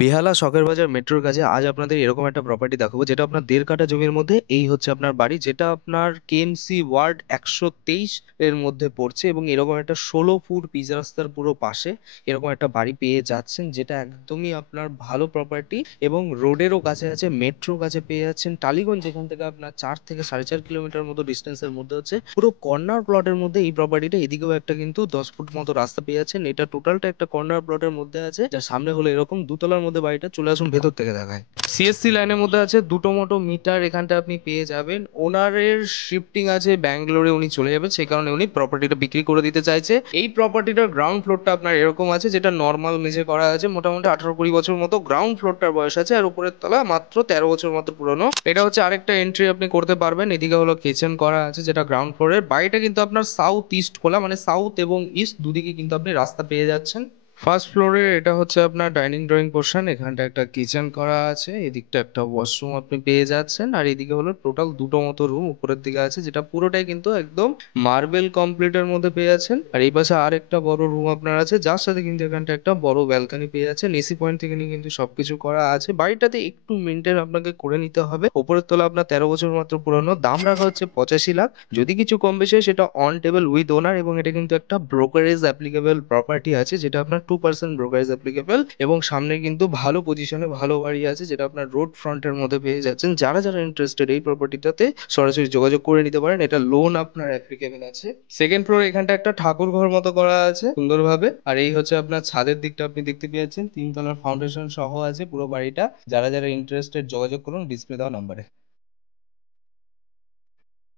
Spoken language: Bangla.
বেহালা শখের বাজার মেট্রোর কাছে আজ আপনাদের এরকম একটা প্রপার্টি দেখাবো, যেটা আপনার 1.5 কাঠা জমির মধ্যে। এই হচ্ছে আপনার বাড়ি, যেটা আপনার কেএমসি ওয়ার্ড 123 এর মধ্যে পড়ছে, এবং এরকম একটা 16 ফুট পিচ রাস্তার পুরো পাশে এরকম একটা বাড়ি পেয়ে যাচ্ছেন, যেটা একদমই আপনার ভালো প্রপার্টি এবং রোডেরও কাছে আছে, মেট্রোর কাছে পেয়ে যাচ্ছেন। টালিগঞ্জ যেখান থেকে আপনার 4 থেকে 4.5 কিলোমিটার মতো ডিস্টেন্সের মধ্যে হচ্ছে, পুরো কর্নার প্লটের মধ্যে এই প্রপার্টিটা। এদিকেও একটা কিন্তু 10 ফুট মতো রাস্তা পেয়ে যাচ্ছেন। এটা টোটালটা একটা কর্নার প্লটের মধ্যে আছে, যার সামনে হলো এরকম দুতলার মধ্যে বাড়িটা। চলে আসুন ভেতর থেকে দেখায়। সিএসসি লাইনের মধ্যে আছে, দুটো মোটো মিটার এখানটা আপনি পেয়ে যাবেন। ওনারের শিফটিং আছে ব্যাঙ্গালোরে, উনি চলে যাবেন, সেই কারণে উনি প্রপার্টিটা বিক্রি করে দিতে চাইছে। এই প্রপার্টিটার গ্রাউন্ড ফ্লোরটা আপনার এরকম আছে, যেটা নর্মাল মেঝে করা আছে। মোটামুটি 18-20 বছর মতো গ্রাউন্ড ফ্লোরটার বয়স আছে, আর উপরের তলা মাত্র 13 বছর মতো পুরনো। এটা হচ্ছে আরেকটা এন্ট্রি আপনি করতে পারবেন। এদিকে হলো কিচেন করা আছে, যেটা গ্রাউন্ড ফ্লোরের। বাড়িটা কিন্তু আপনার সাউথ ইস্ট খোলা, মানে সাউথ এবং ইস্ট দুদিকে কিন্তু আপনি রাস্তা পেয়ে যাচ্ছেন। ফার্স্ট ফ্লোরে এটা হচ্ছে আপনার ডাইনিং ড্রয়িং পোর্শন। এখানটা একটা কিচেন করা আছে, এদিকটা একটা ওয়াশরুম আপনি পেয়ে যাচ্ছেন, আর এদিকে হলো টোটাল দুটো মতো রুম উপরের দিকে আছে, যেটা পুরোটাই কিন্তু একদম মার্বেল কমপ্লিটের মধ্যে পেয়ে যাচ্ছেন। আর এই পাশে আর একটা বড় রুম আপনার আছে, যার সাথে কিন্তু এখানটা একটা বড় ব্যালকনি পেয়ে যাচ্ছেন। এসি পয়েন্ট থেকে নিয়ে কিন্তু সবকিছু করা আছে। বাড়িটাতে একটু মেনটেন আপনাকে করে নিতে হবে। উপরের তলা আপনার 13 বছর মাত্র পুরনো। দাম রাখা হচ্ছে 85 লাখ। যদি কিছু কম বেশি হয় সেটা অন টেবিল উইথ ওনার, এবং এটা কিন্তু একটা ব্রোকারেজ অ্যাপ্লিকেবল প্রপার্টি আছে, যেটা আপনার 2% ব্রোকারেজ অ্যাপ্লিকেবল। এবং সামনে কিন্তু ভালো পজিশনে ভালো বাড়ি আছে, যেটা আপনার রোড ফ্রন্টের মধ্যে পেয়ে যাচ্ছেন। যারা যারা ইন্টারেস্টেড এই প্রপার্টিটাতে সরাসরি যোগাযোগ করে নিতে পারেন। এটা লোন আপনার অ্যাপ্লিকেবল আছে। সেকেন্ড ফ্লোর এখানটা একটা ঠাকুর ঘর মতো করা আছে সুন্দরভাবে। আর এই হচ্ছে আপনার ছাদের দিকটা আপনি দেখতে পেয়েছেন, 3 তলার ফাউন্ডেশন সহ আছে পুরো বাড়িটা। যারা যারা ইন্টারেস্টেড যোগাযোগ করুন ডিসপ্লে দেওয়া নাম্বারে।